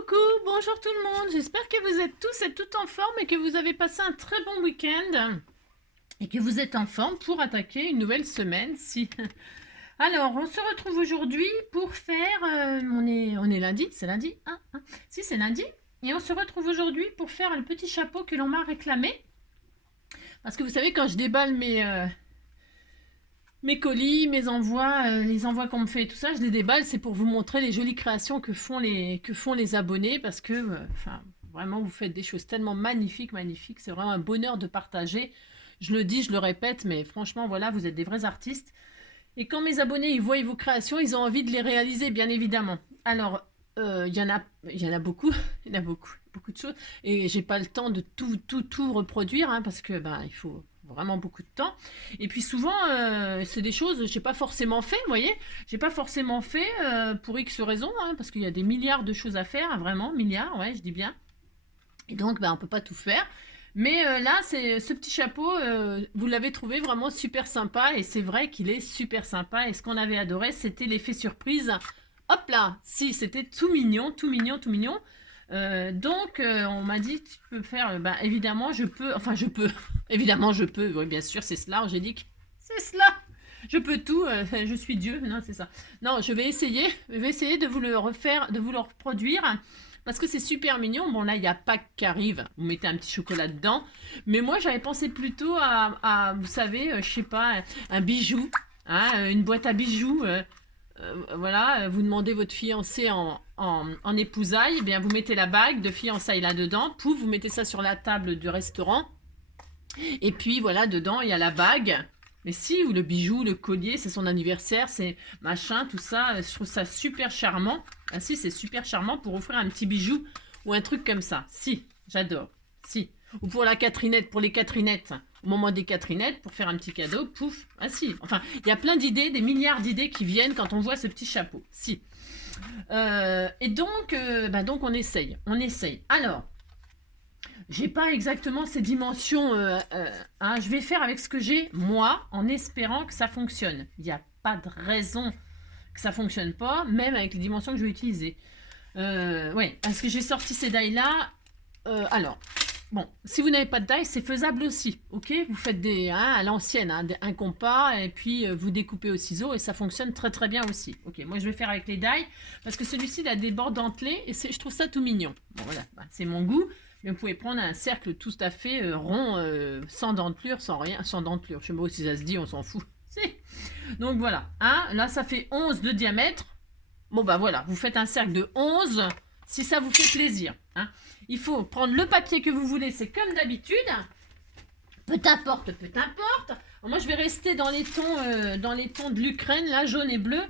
coucou, bonjour tout le monde, j'espère que vous êtes tous et toutes en forme et que vous avez passé un très bon week-end et que vous êtes en forme pour attaquer une nouvelle semaine. Si. Alors, on se retrouve aujourd'hui pour faire, on est lundi, c'est lundi, hein, hein. Si, c'est lundi, et on se retrouve aujourd'hui pour faire le petit chapeau que l'on m'a réclamé, parce que vous savez, quand je déballe mes colis, mes envois, les envois qu'on me fait et tout ça, je les déballe, c'est pour vous montrer les jolies créations que font les abonnés, parce que, enfin, vraiment, vous faites des choses tellement magnifiques, magnifiques, c'est vraiment un bonheur de partager. Je le dis, je le répète, mais franchement, voilà, vous êtes des vrais artistes. Et quand mes abonnés, ils voient vos créations, ils ont envie de les réaliser, bien évidemment. Alors, il y en a beaucoup, il y en a beaucoup, beaucoup de choses, et j'ai pas le temps de tout reproduire, hein, parce que, ben, il faut vraiment beaucoup de temps. Et puis souvent, c'est des choses que j'ai pas forcément fait, vous voyez. J'ai pas forcément fait pour X raisons, hein, parce qu'il y a des milliards de choses à faire, hein, vraiment, milliards, ouais, je dis bien. Et donc, ben, on peut pas tout faire. Mais là, c'est ce petit chapeau, vous l'avez trouvé vraiment super sympa, et c'est vrai qu'il est super sympa. Et ce qu'on avait adoré, c'était l'effet surprise. Hop là, si, c'était tout mignon, tout mignon, tout mignon. Donc, on m'a dit, tu peux faire, bah, évidemment, je peux, enfin, je peux, évidemment, je peux, oui, bien sûr, c'est cela, Angélique, c'est cela, je peux tout, je suis Dieu, non, c'est ça. Non, je vais essayer de vous le refaire, de vous le reproduire, parce que c'est super mignon. Bon, là, il y a Pâques qui arrive, vous mettez un petit chocolat dedans, mais moi, j'avais pensé plutôt vous savez, je sais pas, un bijou, hein, une boîte à bijoux, voilà, vous demandez votre fiancé en épousailles, eh bien vous mettez la bague de fiançailles là-dedans, pouf, vous mettez ça sur la table du restaurant, et puis voilà, dedans il y a la bague, mais si, ou le bijou, le collier, c'est son anniversaire, c'est machin, tout ça, je trouve ça super charmant. Ah si, c'est super charmant pour offrir un petit bijou ou un truc comme ça. Si, j'adore. Si. Ou pour la Catherinette, pour les Catherinettes, au moment des Catherinettes, pour faire un petit cadeau, pouf. Ah si, enfin, il y a plein d'idées, des milliards d'idées qui viennent quand on voit ce petit chapeau. Si. Et donc, donc on essaye, on essaye. Alors, j'ai pas exactement ces dimensions, hein, je vais faire avec ce que j'ai, moi, en espérant que ça fonctionne. Il n'y a pas de raison que ça fonctionne pas, même avec les dimensions que je vais utiliser. Ouais, parce que j'ai sorti ces die-là. Alors, bon, si vous n'avez pas de die, c'est faisable aussi, ok. Vous faites à l'ancienne, hein, un compas, et puis vous découpez au ciseau, et ça fonctionne très très bien aussi. Ok, moi je vais faire avec les die, parce que celui-ci, il a des bords dentelés, et je trouve ça tout mignon. Bon, voilà, bah, c'est mon goût, mais vous pouvez prendre un cercle tout à fait rond, sans dentelure, sans rien, sans dentelure. Je sais pas si ça se dit, on s'en fout. Donc voilà, hein, là ça fait 11 de diamètre. Bon bah voilà, vous faites un cercle de 11 si ça vous fait plaisir, hein. Il faut prendre le papier que vous voulez, c'est comme d'habitude. Peu importe, peu importe. Moi je vais rester dans les tons de l'Ukraine, là, jaune et bleu.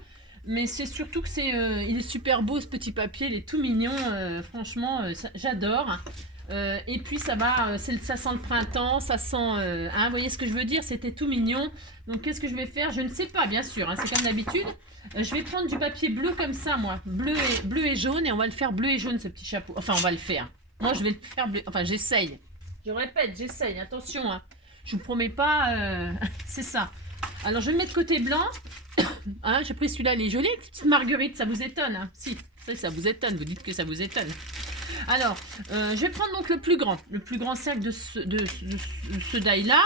Mais c'est surtout que il est super beau ce petit papier, il est tout mignon, franchement, j'adore. Et puis ça va, ça sent le printemps, ça sent, hein, vous voyez ce que je veux dire, c'était tout mignon. Donc qu'est-ce que je vais faire? Je ne sais pas, bien sûr, hein, c'est comme d'habitude. Je vais prendre du papier bleu comme ça, moi, bleu et jaune, et on va le faire bleu et jaune ce petit chapeau. Enfin, on va le faire. Moi, je vais le faire bleu. Enfin, j'essaye. Je répète, j'essaye. Attention, hein. Je vous promets pas. C'est ça. Alors, je vais le mettre côté blanc. Hein, j'ai pris celui-là, il est joli. Petite marguerite, ça vous étonne, hein? Si, ça vous étonne. Vous dites que ça vous étonne. Alors, je vais prendre donc le plus grand cercle de ce die-là.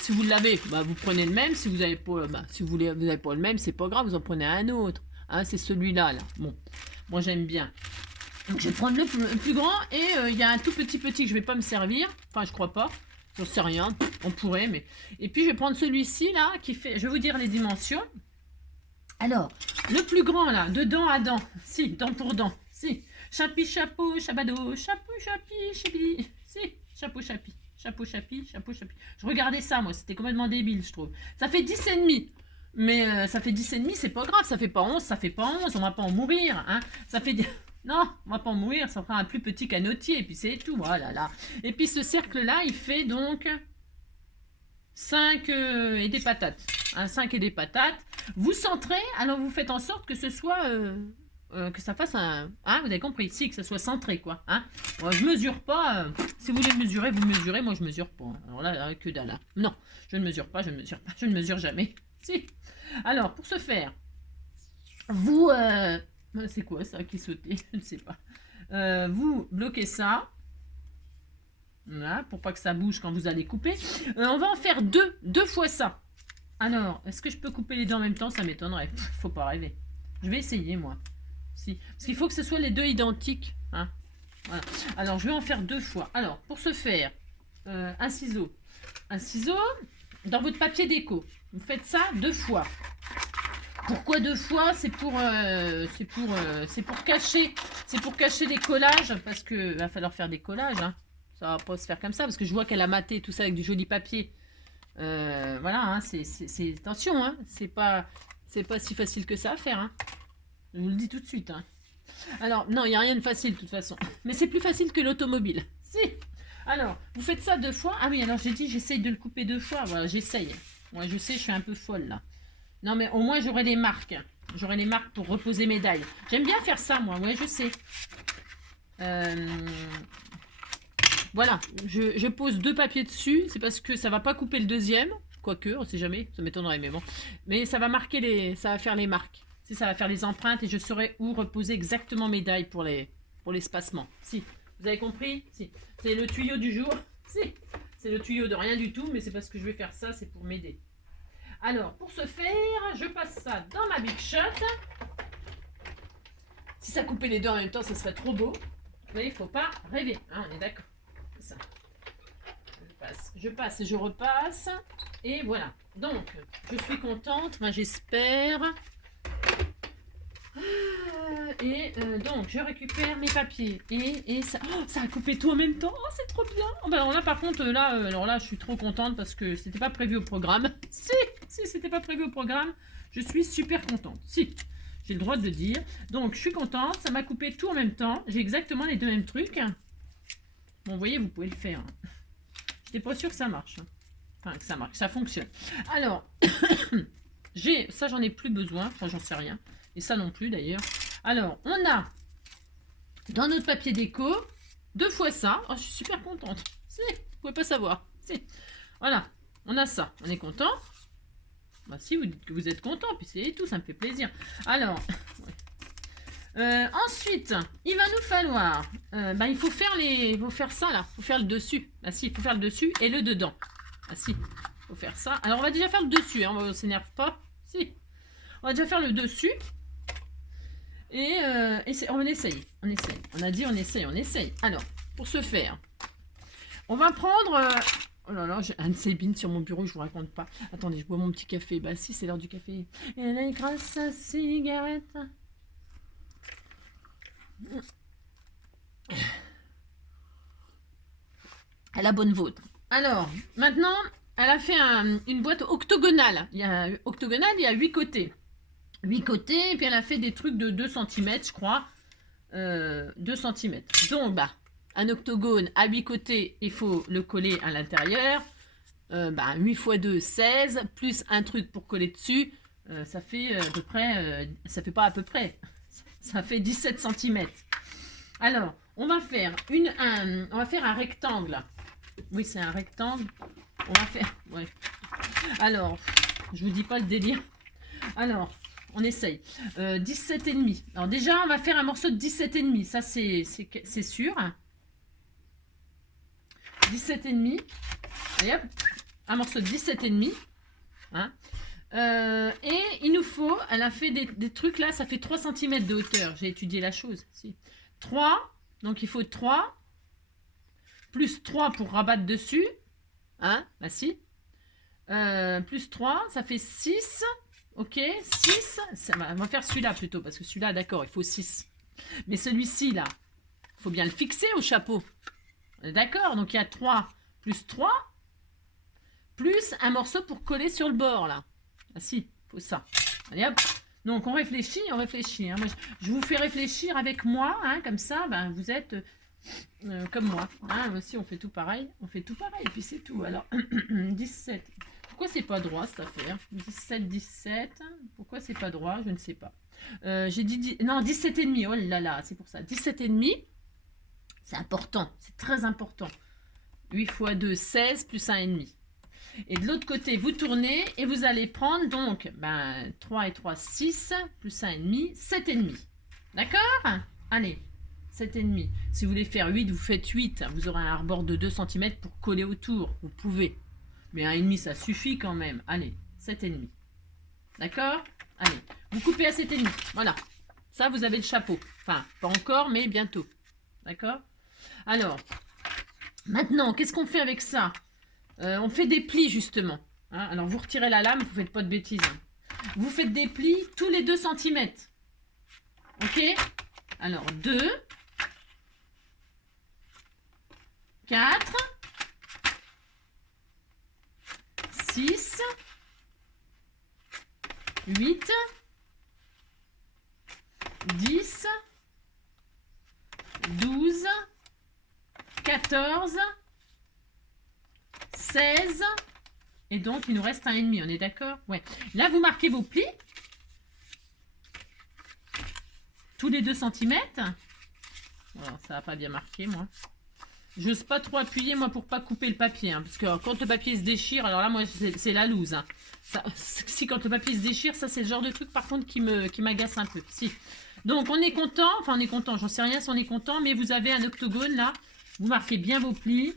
Si vous l'avez, bah, vous prenez le même. Si vous avez pas, bah, si vous n'avez pas le même, c'est pas grave, vous en prenez un autre. Hein, c'est celui-là, là. Bon, moi j'aime bien. Donc je vais prendre le plus grand, et il y a un tout petit que je vais pas me servir. Enfin, je crois pas. J'en sais rien. On pourrait, mais. Et puis je vais prendre celui-ci là, qui fait. Je vais vous dire les dimensions. Alors, le plus grand là, de dent à dent. Si, dent pour dent. Si. Chapi, chapeau, chabado, chapeau, chapi, chapi. Si, chapeau, chapi. Chapeau, chapi, chapeau, chapi. Je regardais ça, moi, c'était complètement débile, je trouve. Ça fait 10 et demi. Mais ça fait 10 et demi, c'est pas grave, ça fait pas 11, ça fait pas 11, on va pas en mourir, hein. Ça fait... Non, on va pas en mourir, ça fera un plus petit canotier, et puis c'est tout, voilà, là. Et puis ce cercle-là, il fait donc 5 et des patates. Hein, 5 et des patates. Vous centrez, alors vous faites en sorte que ce soit... que ça fasse un... Hein, vous avez compris, si, que ça soit centré, quoi. Hein. Bon, je mesure pas. Si vous voulez mesurer, vous mesurez. Moi, je mesure pas. Alors là, que dalle. Là. Non, je ne mesure pas, je ne mesure pas. Je ne mesure jamais. Si. Alors, pour ce faire, vous... c'est quoi ça qui sautait? Je ne sais pas. Vous bloquez ça. Voilà, pour pas que ça bouge quand vous allez couper. On va en faire deux fois ça. Alors, est-ce que je peux couper les deux en même temps? Ça m'étonnerait. Faut pas rêver. Je vais essayer, moi. Si. Parce qu'il faut que ce soit les deux identiques. Hein. Voilà. Alors, je vais en faire deux fois. Alors, pour ce faire, un ciseau. Un ciseau dans votre papier déco. Vous faites ça deux fois. Pourquoi deux fois? C'est pour cacher. C'est pour cacher des collages. Parce que va falloir faire des collages. Hein. Ça va pas se faire comme ça. Parce que je vois qu'elle a maté tout ça avec du joli papier. Voilà, hein, c'est attention, hein, c'est pas si facile que ça à faire. Hein. Je vous le dis tout de suite. Hein. Alors, non, il n'y a rien de facile de toute façon. Mais c'est plus facile que l'automobile. Si. Alors, vous faites ça deux fois. Ah oui, alors j'ai dit, j'essaye de le couper deux fois. Voilà, j'essaye. Moi, je sais, je suis un peu folle là. Non, mais au moins, j'aurai les marques. J'aurai les marques pour reposer mes dailles. J'aime bien faire ça, moi. Ouais, je sais. Voilà, je pose deux papiers dessus, c'est parce que ça va pas couper le deuxième, quoique, on sait jamais, ça m'étonnerait, mais bon. Mais ça va marquer ça va faire les marques, si ça va faire les empreintes et je saurai où reposer exactement mes dailles pour l'espacement. Si, vous avez compris? Si, c'est le tuyau du jour, si, c'est le tuyau de rien du tout, mais c'est parce que je vais faire ça, c'est pour m'aider. Alors, pour ce faire, je passe ça dans ma Big Shot. Si ça coupait les deux en même temps, ce serait trop beau, mais il faut pas rêver, hein, on est d'accord. Ça. Je passe et je repasse. Et voilà. Donc, je suis contente. Enfin, j'espère. Donc, je récupère mes papiers. Et ça, ça a coupé tout en même temps. Oh, c'est trop bien. Oh, ben, alors là, par contre, alors là, je suis trop contente parce que c'était pas prévu au programme. Si c'était pas prévu au programme, je suis super contente. Si, j'ai le droit de le dire. Donc, je suis contente. Ça m'a coupé tout en même temps. J'ai exactement les deux mêmes trucs. Bon, vous voyez, vous pouvez le faire. J'étais pas sûre que ça marche. Enfin, que ça marche, que ça fonctionne. Alors, ça, j'en ai plus besoin. Enfin, j'en sais rien. Et ça non plus, d'ailleurs. Alors, on a, dans notre papier déco, deux fois ça. Oh, je suis super contente. Si, vous pouvez pas savoir. Si. Voilà, on a ça. On est content. Bah, si, vous dites que vous êtes content, puis c'est tout, ça me fait plaisir. Alors... ensuite, il va nous falloir, il faut faire ça là, il faut faire le dessus. Ah si, il faut faire le dessus et le dedans. Ah si, il faut faire ça. Alors on va déjà faire le dessus, hein, on s'énerve pas. Si, on va déjà faire le dessus. Et on essaye, on essaye. On a dit on essaye. Alors, pour ce faire, on va prendre... oh là là, j'ai un Cébine sur mon bureau, je vous raconte pas. Attendez, je bois mon petit café. Bah si, c'est l'heure du café. Et là, grâce à cigarette... à la bonne vôtre. Alors, maintenant, elle a fait une boîte octogonale. Il y a 8 côtés. 8 côtés, et puis elle a fait des trucs de 2 cm, je crois. 2 cm. Donc, un octogone à 8 côtés, il faut le coller à l'intérieur. 8 x 2, 16, plus un truc pour coller dessus. Ça fait à peu près, ça fait pas à peu près, ça fait 17 cm. Alors, on va faire un rectangle. Oui, c'est un rectangle. On va faire... Ouais. Alors, je vous dis pas le délire. Alors, on essaye. 17,5. Alors déjà, on va faire un morceau de 17,5. Ça, c'est sûr. 17,5. Allez hop. Un morceau de 17,5. Hein. Et il nous faut... Elle a fait des trucs là. Ça fait 3 cm de hauteur. J'ai étudié la chose. Si. 3, donc il faut 3, plus 3 pour rabattre dessus, hein, bah si, plus 3, ça fait 6, ok, 6, on va faire celui-là plutôt, parce que celui-là, d'accord, il faut 6, mais celui-ci, là, il faut bien le fixer au chapeau, d'accord, donc il y a 3, plus 3, plus un morceau pour coller sur le bord, là, ah si, il faut ça, allez hop. Donc, on réfléchit. Hein. Moi, je vous fais réfléchir avec moi, hein, comme ça, vous êtes comme moi. Hein. Aussi, on fait tout pareil. Et puis c'est tout. Alors, 17. Pourquoi c'est pas droit, cette affaire? 17, 17. Pourquoi c'est pas droit? Je ne sais pas. J'ai dit... Non, 17,5. Oh là là, c'est pour ça. 17,5. C'est important. C'est très important. 8 x 2, 16, plus 1,5. Et de l'autre côté, vous tournez et vous allez prendre donc 3 et 3, 6, plus 1,5, 7,5. D'accord? Allez, 7,5. Si vous voulez faire 8, vous faites 8. Vous aurez un rebord de 2 cm pour coller autour. Vous pouvez. Mais 1,5, ça suffit quand même. Allez, 7,5. D'accord? Allez, vous coupez à 7,5. Voilà. Ça, vous avez le chapeau. Enfin, pas encore, mais bientôt. D'accord? Alors, maintenant, qu'est-ce qu'on fait avec ça? On fait des plis, justement. Hein, alors, vous retirez la lame, vous ne faites pas de bêtises. Hein. Vous faites des plis tous les 2 cm. Ok? Alors, 2, 4, 6, 8, 10, 12, 14, 16, et donc il nous reste 1,5, on est d'accord? Ouais. Là, vous marquez vos plis, tous les 2 cm. Alors, ça n'a pas bien marqué, moi. J'ose pas trop appuyer, moi, pour pas couper le papier. Hein, parce que quand le papier se déchire, alors là, moi, c'est la loose. Hein. Ça, si quand le papier se déchire, ça, c'est le genre de truc, par contre, qui m'agace un peu. Si. Donc, on est content. Enfin, on est content. J'en sais rien si on est content. Mais vous avez un octogone, là. Vous marquez bien vos plis.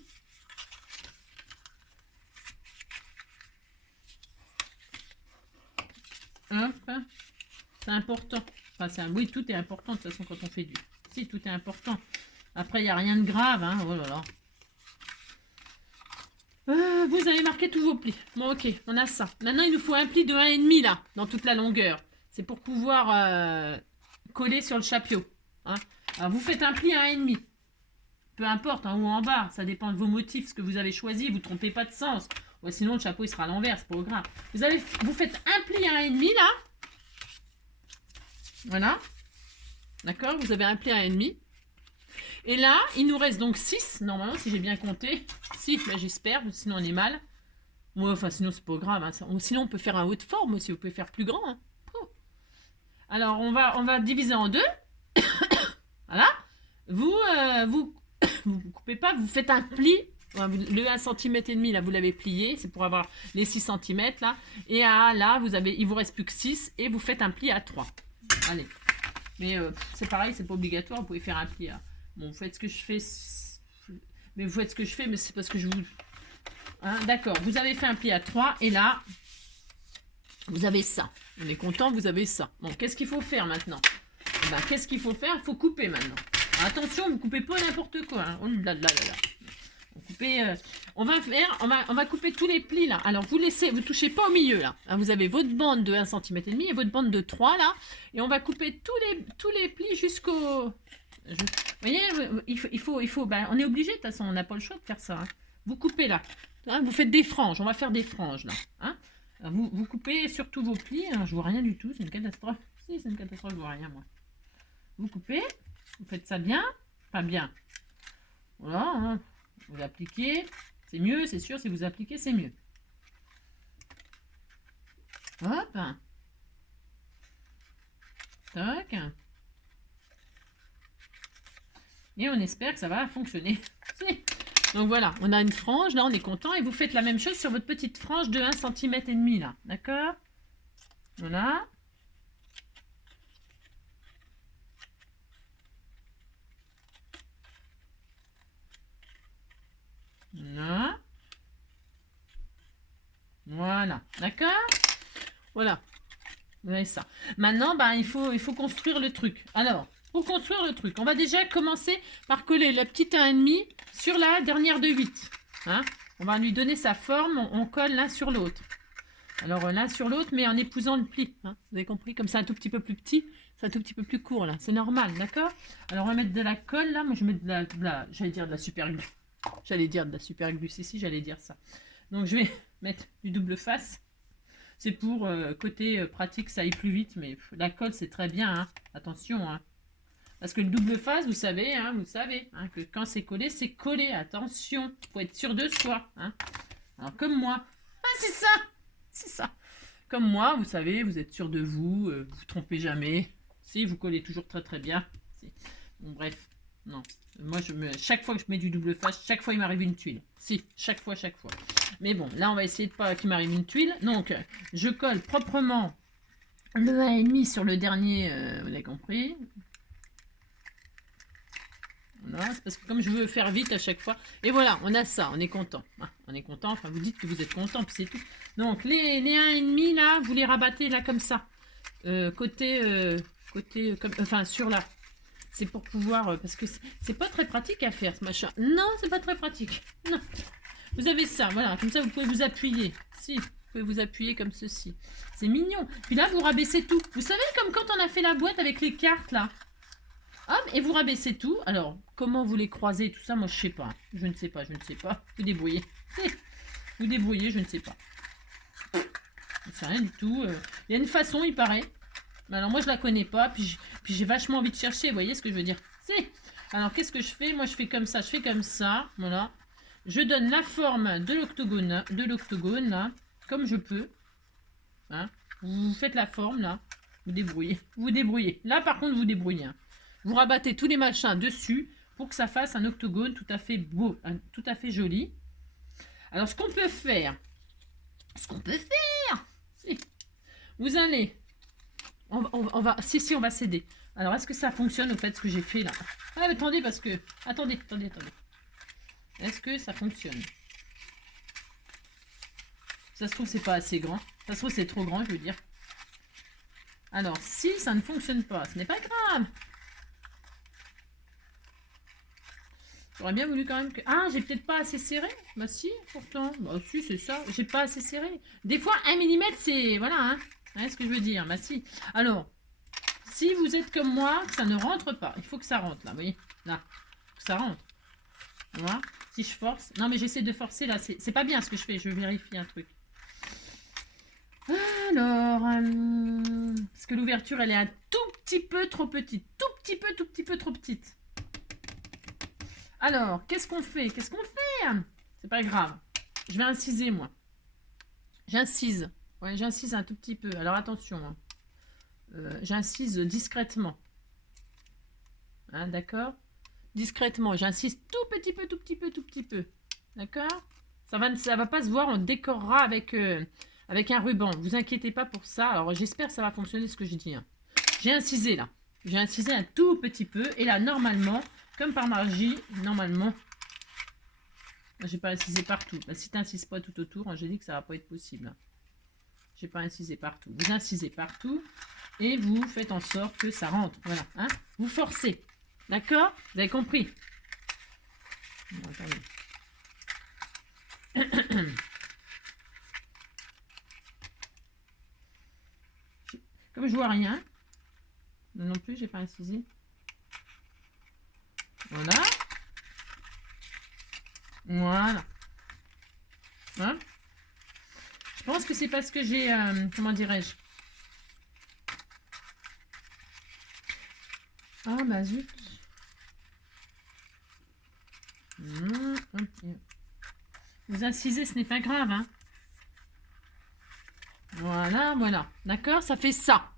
Hop. C'est important. Enfin, oui, tout est important, de toute façon, quand on fait du... Si, tout est important. Après, il n'y a rien de grave, hein. Oh là là. Vous avez marqué tous vos plis. Bon, ok, on a ça. Maintenant, il nous faut un pli de 1,5 là, dans toute la longueur. C'est pour pouvoir coller sur le chapeau. Hein. Alors, vous faites un pli à 1,5. Peu importe, en haut ou en bas. Ça dépend de vos motifs, ce que vous avez choisi. Vous ne trompez pas de sens. Ouais, sinon, le chapeau, il sera à l'envers. C'est pas grave. Vous faites un pli à 1,5 là. Voilà. D'accord, vous avez un pli à 1,5. Et là, il nous reste donc 6, normalement, si j'ai bien compté. 6, ben j'espère, sinon on est mal. Ouais, enfin, sinon, c'est pas grave. Hein. Sinon, on peut faire un haut de forme aussi, vous pouvez faire plus grand. Hein. Oh. Alors, on va diviser en 2. Voilà. Vous coupez pas, vous faites un pli. Le 1,5 cm, là, vous l'avez plié. C'est pour avoir les 6 cm, là. Et là, il vous reste plus que 6. Et vous faites un pli à 3. Allez. Mais c'est pareil, c'est pas obligatoire. Vous pouvez faire un pli à... Bon, vous faites ce que je fais, mais vous faites ce que je fais, mais c'est parce que je vous... Hein, d'accord, vous avez fait un pli à 3, et là, vous avez ça. On est content, vous avez ça. Bon, qu'est-ce qu'il faut faire maintenant? Eh ben, qu'est-ce qu'il faut faire? Il faut couper maintenant. Alors, attention, vous ne coupez pas n'importe quoi. Hein. Oh là là là là. Vous coupez, on va couper tous les plis, là. Alors, vous touchez pas au milieu, là. Hein, vous avez votre bande de 1,5 cm et votre bande de 3, là. Et on va couper tous les plis jusqu'au... Vous voyez, il faut ben, on est obligé, de toute façon, on n'a pas le choix de faire ça. Hein. Vous coupez là, hein, vous faites des franges, on va faire des franges là. Hein. Vous coupez surtout vos plis, hein, je vois rien du tout, c'est une catastrophe. Si, c'est une catastrophe, je vois rien moi. Vous coupez, vous faites ça bien, pas bien. Voilà, hein. Vous appliquez, c'est mieux, c'est sûr, si vous appliquez, c'est mieux. Hop. Tac. Et on espère que ça va fonctionner. Donc voilà, on a une frange, là on est content. Et vous faites la même chose sur votre petite frange de 1,5 cm là. D'accord? Voilà. Voilà. Voilà. D'accord? Voilà. Vous avez ça. Maintenant, ben, il faut construire le truc. Alors, pour construire le truc, on va déjà commencer par coller la petite 1,5 sur la dernière de 8. Hein? On va lui donner sa forme, on colle l'un sur l'autre. Alors l'un sur l'autre, mais en épousant le pli. Hein? Vous avez compris? Comme c'est un tout petit peu plus petit, c'est un tout petit peu plus court là. C'est normal, d'accord? Alors on va mettre de la colle là. Moi je mets j'allais dire de la super glue. J'allais dire de la super glue, si, j'allais dire ça. Donc je vais mettre du double face. C'est pour côté pratique, ça aille plus vite, mais la colle c'est très bien. Hein? Attention, hein? Parce que le double face, vous savez, hein, que quand c'est collé, attention, il faut être sûr de soi. Hein. Alors comme moi, ah, c'est ça. Comme moi, vous savez, vous êtes sûr de vous, vous trompez jamais. Si, vous collez toujours très très bien. Si. Bon, bref, non. Moi, chaque fois que je mets du double face, chaque fois il m'arrive une tuile. Si, chaque fois. Mais bon, là on va essayer de pas qu'il m'arrive une tuile. Donc, je colle proprement le 1,5 sur le dernier, vous avez compris. Voilà, c'est parce que comme je veux faire vite à chaque fois. Et voilà, on a ça, on est content. Ah, on est content, enfin vous dites que vous êtes content, puis c'est tout. Donc les 1,5 là, vous les rabattez là comme ça. Côté comme, enfin sur là. C'est pour pouvoir, parce que c'est pas très pratique à faire ce machin. Non, c'est pas très pratique. Non. Vous avez ça, voilà, comme ça vous pouvez vous appuyer. Si, vous pouvez vous appuyer comme ceci. C'est mignon. Puis là, vous rabaissez tout. Vous savez, comme quand on a fait la boîte avec les cartes là. Hop, et vous rabaissez tout. Alors, comment vous les croisez, tout ça, moi je sais pas. Je ne sais pas, je ne sais pas. Vous débrouillez. Vous débrouillez, je ne sais pas. Je ne sais rien du tout. Il y a une façon, il paraît. Alors moi je la connais pas, puis j'ai vachement envie de chercher, vous voyez ce que je veux dire? C'est. Alors qu'est-ce que je fais? Moi je fais comme ça, voilà. Je donne la forme de l'octogone là, comme je peux. Hein. Vous faites la forme là, vous débrouillez, vous débrouillez. Là par contre vous débrouillez. Hein. Vous rabattez tous les machins dessus pour que ça fasse un octogone tout à fait beau, tout à fait joli. Alors ce qu'on peut faire, si, vous allez on va, si, on va céder. Alors, est-ce que ça fonctionne au fait ce que j'ai fait là? Ah, mais attendez, parce que... Attendez. Est-ce que ça fonctionne? Ça se trouve, c'est pas assez grand. Ça se trouve, c'est trop grand, je veux dire. Alors, si ça ne fonctionne pas, ce n'est pas grave. J'aurais bien voulu quand même que... Ah, j'ai peut-être pas assez serré. Bah si, pourtant. Bah si, c'est ça. J'ai pas assez serré. Des fois, 1 mm, c'est... Voilà, hein. Vous voyez ce que je veux dire? Bah si. Alors, si vous êtes comme moi, ça ne rentre pas. Il faut que ça rentre, là. Vous voyez? Là. Que ça rentre. Voilà. Si je force... Non, mais j'essaie de forcer, là. C'est pas bien ce que je fais. Je vérifie un truc. Alors... parce que l'ouverture, elle est un tout petit peu trop petite. Tout petit peu trop petite. Alors, qu'est-ce qu'on fait? C'est pas grave. Je vais inciser, moi. J'incise. Ouais, j'incise un tout petit peu. Alors, attention. Hein. J'incise discrètement. Hein, d'accord? Discrètement. J'incise tout petit peu. D'accord? Ça va pas se voir. On décorera avec un ruban. Vous inquiétez pas pour ça. Alors, j'espère que ça va fonctionner ce que je dis. Hein. J'ai incisé, là. J'ai incisé un tout petit peu. Et là, normalement... Comme par magie, normalement, j'ai pas incisé partout. Bah, si tu n'incises pas tout autour, j'ai dit que ça va pas être possible. J'ai pas incisé partout. Vous incisez partout et vous faites en sorte que ça rentre. Voilà. Hein, vous forcez. D'accord? Vous avez compris? Bon, comme je vois rien, non plus, j'ai pas incisé. Voilà. Voilà. Hein? Je pense que c'est parce que j'ai... comment dirais-je? Ah, bah zut. Okay. Vous incisez, ce n'est pas grave. Hein? Voilà. D'accord? Ça fait ça.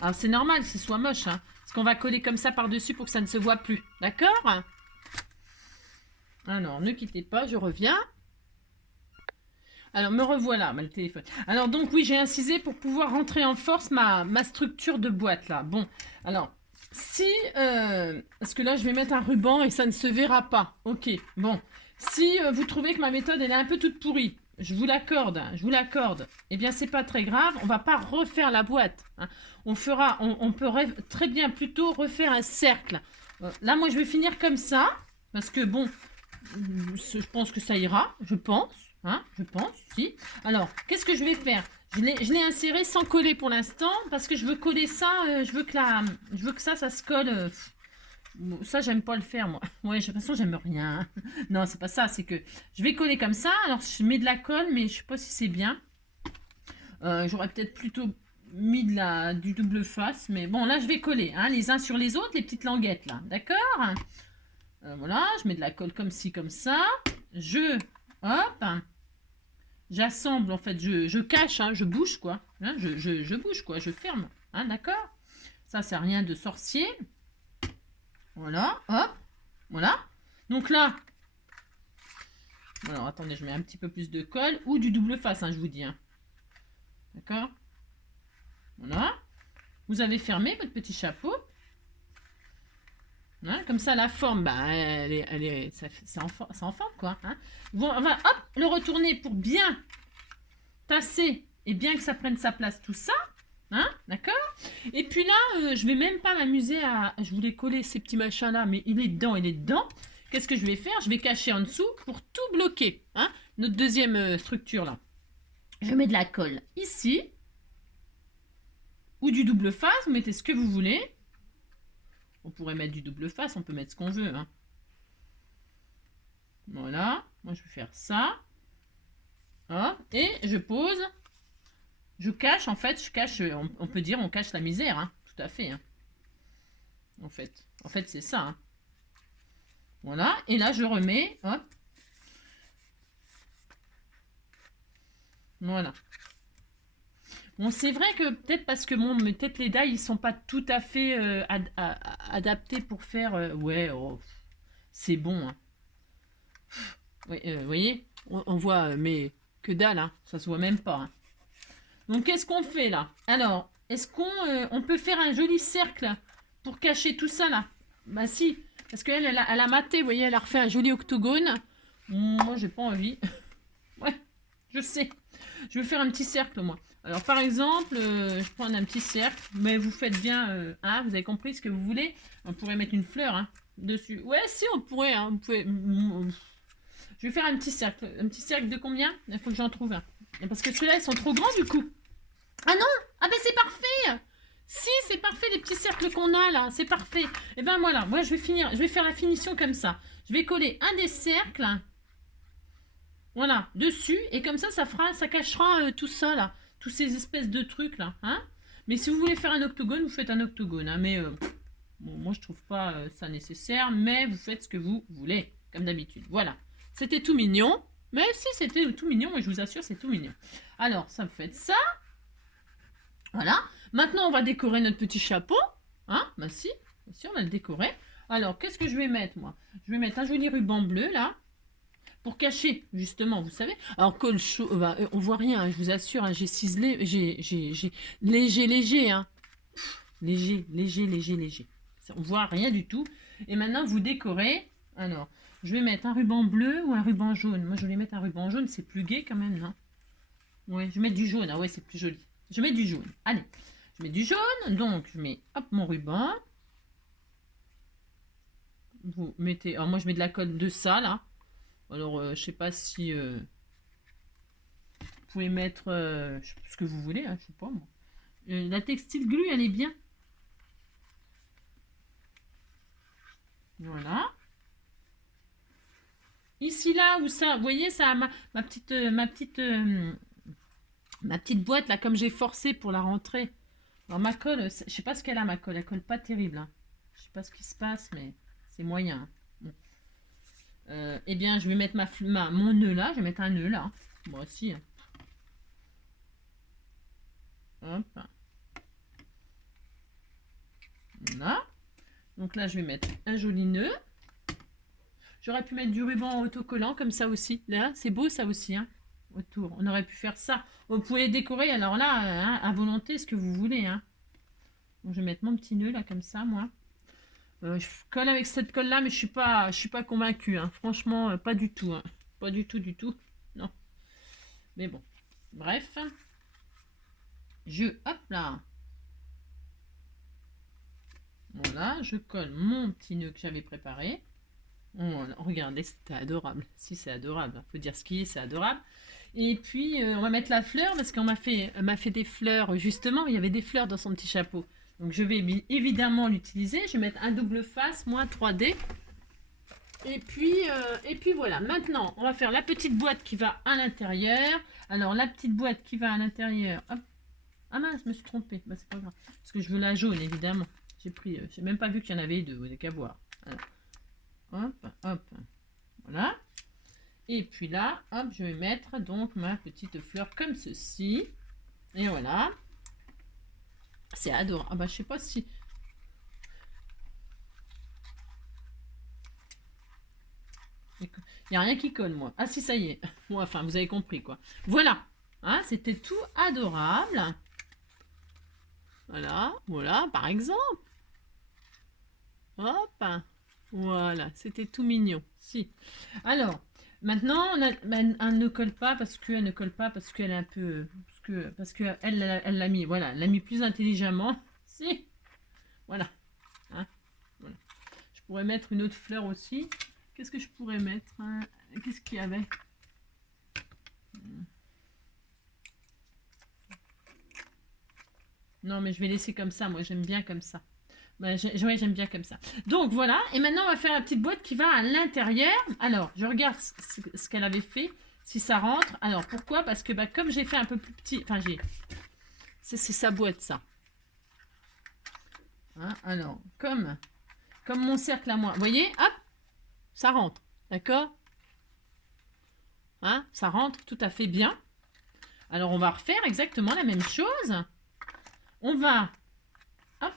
Alors, c'est normal que ce soit moche. Hein? Parce qu'on va coller comme ça par-dessus pour que ça ne se voit plus. D'accord? Alors, ne quittez pas, je reviens. Alors, me revoilà, le téléphone. Alors, donc, oui, j'ai incisé pour pouvoir rentrer en force ma structure de boîte, là. Bon, alors, si... parce que là, je vais mettre un ruban et ça ne se verra pas. Ok, bon. Si vous trouvez que ma méthode, elle est un peu toute pourrie, je vous l'accorde, eh bien, c'est pas très grave. On va pas refaire la boîte. Hein. On peut très bien plutôt refaire un cercle. Là, moi, je vais finir comme ça. Parce que, bon, je pense que ça ira. Je pense. Hein, je pense, si. Alors, qu'est-ce que je vais faire? Je l'ai inséré sans coller pour l'instant. Parce que je veux coller ça. Je veux que ça se colle. Ça, j'aime pas le faire, moi. Ouais, de toute façon, j'aime rien. Hein. Non, c'est pas ça. C'est que je vais coller comme ça. Alors, je mets de la colle, mais je sais pas si c'est bien. J'aurais peut-être plutôt mis du double face. Mais bon, là, je vais coller. Hein, les uns sur les autres, les petites languettes, là. D'accord? Voilà, je mets de la colle comme ci, comme ça. Hop. J'assemble, en fait. Je cache, hein, je bouge, quoi. Hein, je bouge, quoi. Je ferme. Hein, d'accord? Ça, c'est rien de sorcier. Voilà, hop, voilà. Donc là, alors attendez, je mets un petit peu plus de colle ou du double face, hein, je vous dis. Hein. D'accord? Voilà. Vous avez fermé votre petit chapeau. Hein, comme ça, la forme, bah, c'est en forme, quoi. Hein. Bon, on va, hop, le retourner pour bien tasser et bien que ça prenne sa place, tout ça. Hein, d'accord? Et puis là, je vais même pas m'amuser à... Je voulais coller ces petits machins-là, mais il est dedans, il est dedans. Qu'est-ce que je vais faire? Je vais cacher en dessous pour tout bloquer. Hein, notre deuxième structure, là. Je mets de la colle ici. Ou du double face, vous mettez ce que vous voulez. On pourrait mettre du double face, on peut mettre ce qu'on veut. Hein. Voilà, moi je vais faire ça. Hop, et je pose. Je cache, en fait, on peut dire on cache la misère. Hein. Tout à fait. Hein. En fait c'est ça. Hein. Voilà, et là je remets. Hop. Voilà. Bon, c'est vrai que peut-être parce que bon, peut-être les die ils sont pas tout à fait adaptés pour faire. Ouais, oh, c'est bon. Hein. Oui, vous voyez, on voit, mais que dalle, hein, ça se voit même pas. Hein. Donc qu'est-ce qu'on fait là? Alors, est-ce qu'on on peut faire un joli cercle pour cacher tout ça là? Bah si, parce qu'elle elle a maté, vous voyez, elle a refait un joli octogone. Moi, j'ai pas envie. Ouais, je sais. Je vais faire un petit cercle, moi. Alors, par exemple, je prends un petit cercle, mais vous faites bien, hein, vous avez compris ce que vous voulez. On pourrait mettre une fleur hein, dessus. Ouais, si, on pourrait. Hein, vous pouvez... Je vais faire un petit cercle. Un petit cercle de combien? Il faut que j'en trouve un. Parce que ceux-là, ils sont trop grands, du coup. Ah non! Ah ben, c'est parfait! Si, c'est parfait, les petits cercles qu'on a, là. C'est parfait. Et ben, voilà. Moi, je vais faire la finition comme ça. Je vais coller un des cercles... Voilà, dessus, et comme ça, ça cachera tout ça, là. Tous ces espèces de trucs, là. Hein, mais si vous voulez faire un octogone, vous faites un octogone. Hein, mais bon, moi, je trouve pas ça nécessaire, mais vous faites ce que vous voulez, comme d'habitude. Voilà. C'était tout mignon. Mais si, c'était tout mignon, et je vous assure, c'est tout mignon. Alors, ça, vous faites ça. Voilà. Maintenant, on va décorer notre petit chapeau. Hein, bah si, on va le décorer. Alors, qu'est-ce que je vais mettre, moi? Je vais mettre un joli ruban bleu, là. Pour cacher, justement, vous savez. Alors, colle chaud, bah, on voit rien, hein, je vous assure, hein, j'ai ciselé, j'ai léger, hein. Léger. On voit rien du tout. Et maintenant, vous décorez. Alors, je vais mettre un ruban bleu ou un ruban jaune. Moi, je vais mettre un ruban jaune, c'est plus gai quand même, non? Ouais, je vais mettre du jaune, ah ouais, c'est plus joli. Je mets du jaune. Allez, je mets du jaune, donc je mets, hop, mon ruban. Vous mettez, alors moi, je mets de la colle de ça, là. Alors, je sais pas si vous pouvez mettre ce que vous voulez, hein, je sais pas moi. La textile glue, elle est bien. Voilà. Ici, là, où ça, vous voyez, ça a ma petite boîte, là, comme j'ai forcé pour la rentrée. Alors, ma colle, je sais pas ce qu'elle a, ma colle. Elle colle pas terrible. Hein. Je sais pas ce qui se passe, mais c'est moyen. Hein. Bon. Eh bien, je vais mettre mon nœud là. Je vais mettre un nœud là. Moi aussi. Hein. Hop. Voilà. Donc là, je vais mettre un joli nœud. J'aurais pu mettre du ruban autocollant comme ça aussi. Là, c'est beau ça aussi. Hein, autour. On aurait pu faire ça. Vous pouvez décorer alors là, hein, à volonté, ce que vous voulez. Hein. Donc, je vais mettre mon petit nœud là comme ça, moi. Je colle avec cette colle là, mais je suis pas convaincue. Hein. Franchement, pas du tout. Hein. Pas du tout. Non. Mais bon. Bref. Hop là. Voilà, je colle mon petit nœud que j'avais préparé. Voilà, regardez, c'était adorable. Si, c'est adorable. Faut dire ce qui est, c'est adorable. Et puis, on va mettre la fleur parce qu'on m'a fait des fleurs. Justement, il y avait des fleurs dans son petit chapeau. Donc, je vais évidemment l'utiliser. Je vais mettre un double face, moi, 3D. Et puis voilà. Maintenant, on va faire la petite boîte qui va à l'intérieur. Alors, la petite boîte qui va à l'intérieur. Hop. Ah mince, je me suis trompée. Bah, c'est pas grave. Parce que je veux la jaune, évidemment. J'ai même pas vu qu'il y en avait deux. Vous n'avez qu'à voir. Alors, hop. Voilà. Et puis là, hop, je vais mettre donc ma petite fleur comme ceci. Et voilà. C'est adorable. Ah bah, je sais pas si... Il n'y a rien qui colle, moi. Ah si, ça y est. Bon, enfin, vous avez compris, quoi. Voilà. Hein, c'était tout adorable. Voilà, par exemple. Hop. Voilà, c'était tout mignon. Si. Alors, maintenant, elle ne colle pas parce qu'elle ne colle pas parce qu'elle est un peu... Parce que elle l'a mis, voilà, elle l'a mis plus intelligemment. Si. Voilà. Hein, voilà. Je pourrais mettre une autre fleur aussi. Qu'est-ce que je pourrais mettre, hein? Qu'est-ce qu'il y avait? Non, mais je vais laisser comme ça. Moi, j'aime bien comme ça. Ouais, j'aime bien comme ça. Donc, voilà. Et maintenant, on va faire la petite boîte qui va à l'intérieur. Alors, je regarde ce qu'elle avait fait. Si ça rentre. Alors, pourquoi? Parce que bah, comme j'ai fait un peu plus petit... Enfin, j'ai... C'est sa boîte, ça. Hein, alors, comme mon cercle à moi. Vous voyez? Hop, ça rentre. D'accord? Hein, ça rentre tout à fait bien. Alors, on va refaire exactement la même chose. On va... Hop.